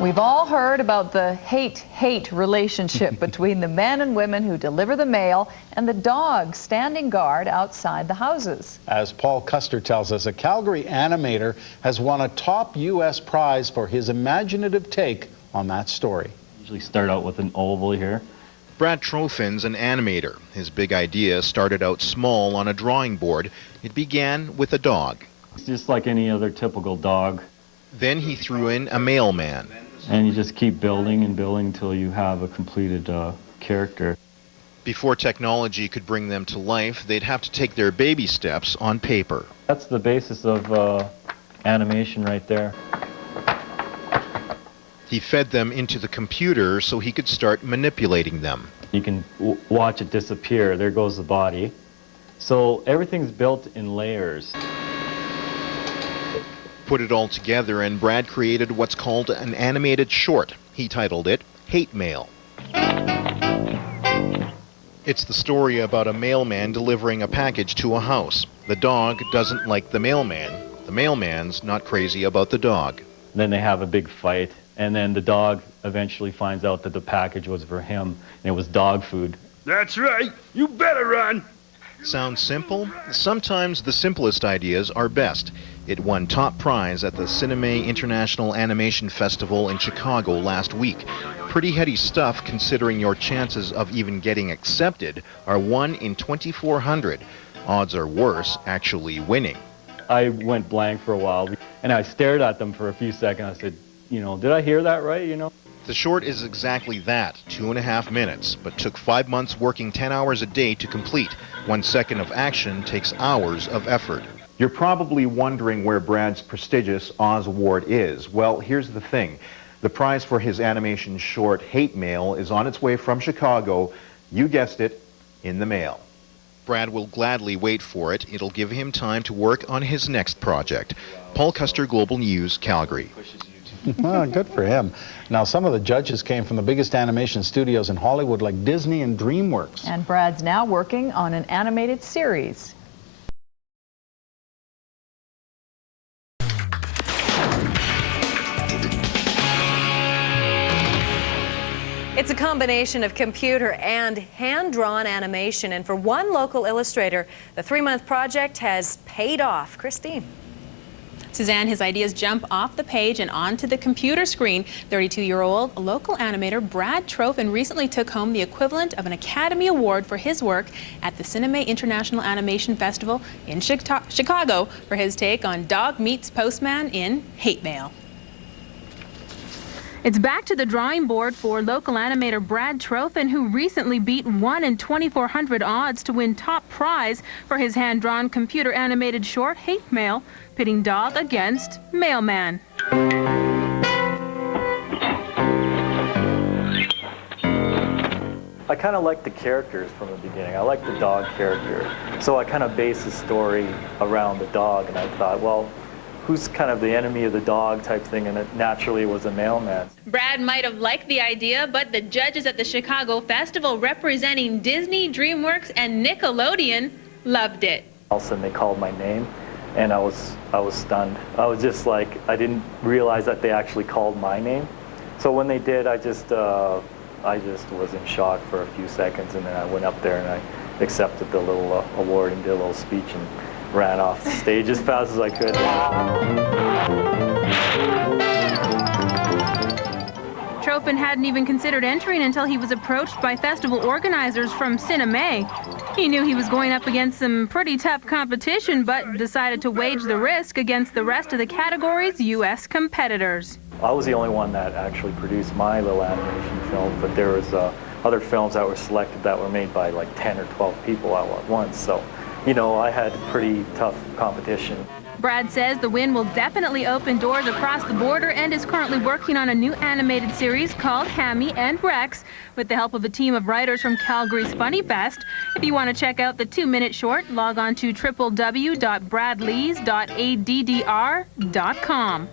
We've all heard about the hate-hate relationship between the men and women who deliver the mail and the dogs standing guard outside the houses. As Paul Custer tells us, a Calgary animator has won a top U.S. prize for his imaginative take on that story. Usually start out with an oval here. Brad Trofin's an animator. His big idea started out small on a drawing board. It began with a dog. It's just like any other typical dog. Then he threw in a mailman. And you just keep building and building until you have a completed character. Before technology could bring them to life, they'd have to take their baby steps on paper. That's the basis of animation right there. He fed them into the computer so he could start manipulating them. You can watch it disappear. There goes the body. So everything's built in layers. Put it all together, and Brad created what's called an animated short. He titled it Hate Mail. It's the story about a mailman delivering a package to a house. The dog doesn't like the mailman. The mailman's not crazy about the dog. Then they have a big fight, and then the dog eventually finds out that the package was for him, and it was dog food. That's right. You better run. Sounds simple? Sometimes the simplest ideas are best. It won top prize at the Cineme International Animation Festival in Chicago last week. Pretty heady stuff considering your chances of even getting accepted are 1 in 2,400. Odds are worse actually winning. I went blank for a while, and I stared at them for a few seconds. I said, did I hear that right, The short is exactly that, 2.5 minutes, but took 5 months working 10 hours a day to complete. 1 second of action takes hours of effort. You're probably wondering where Brad's prestigious Oz Award is. Well, here's the thing. The prize for his animation short, Hate Mail, is on its way from Chicago. You guessed it, in the mail. Brad will gladly wait for it. It'll give him time to work on his next project. Paul Custer, Global News, Calgary. Well, good for him. Now, some of the judges came from the biggest animation studios in Hollywood, like Disney and DreamWorks. And Brad's now working on an animated series. It's a combination of computer and hand-drawn animation, and for one local illustrator, the 3-month project has paid off. Christine. Suzanne, his ideas jump off the page and onto the computer screen. 32-year-old local animator Brad Trofin recently took home the equivalent of an Academy Award for his work at the Cineme International Animation Festival in Chicago for his take on Dog Meets Postman in Hate Mail. It's back to the drawing board for local animator Brad Trofin, who recently beat 1 in 2,400 odds to win top prize for his hand-drawn computer-animated short Hate Mail, pitting dog against mailman. I kind of like the characters from the beginning. I like the dog character. So I kind of based the story around the dog, and I thought, well, who's kind of the enemy of the dog type thing, and it naturally was a mailman. Brad might have liked the idea, but the judges at the Chicago Festival representing Disney, DreamWorks, and Nickelodeon loved it. All of a sudden they called my name, and I was stunned. I was just like, I didn't realize that they actually called my name. So when they did, I just was in shock for a few seconds, and then I went up there and I accepted the little award and did a little speech and ran off the stage as fast as I could. Trofin hadn't even considered entering until he was approached by festival organizers from Cineme. He knew he was going up against some pretty tough competition, but decided to wage the risk against the rest of the category's U.S. competitors. I was the only one that actually produced my little animation film, but there was other films that were selected that were made by like 10 or 12 people all at once. So, I had pretty tough competition. Brad says the win will definitely open doors across the border and is currently working on a new animated series called Hammy and Rex with the help of a team of writers from Calgary's Funny Fest. If you want to check out the 2-minute short, log on to www.bradlees.addr.com.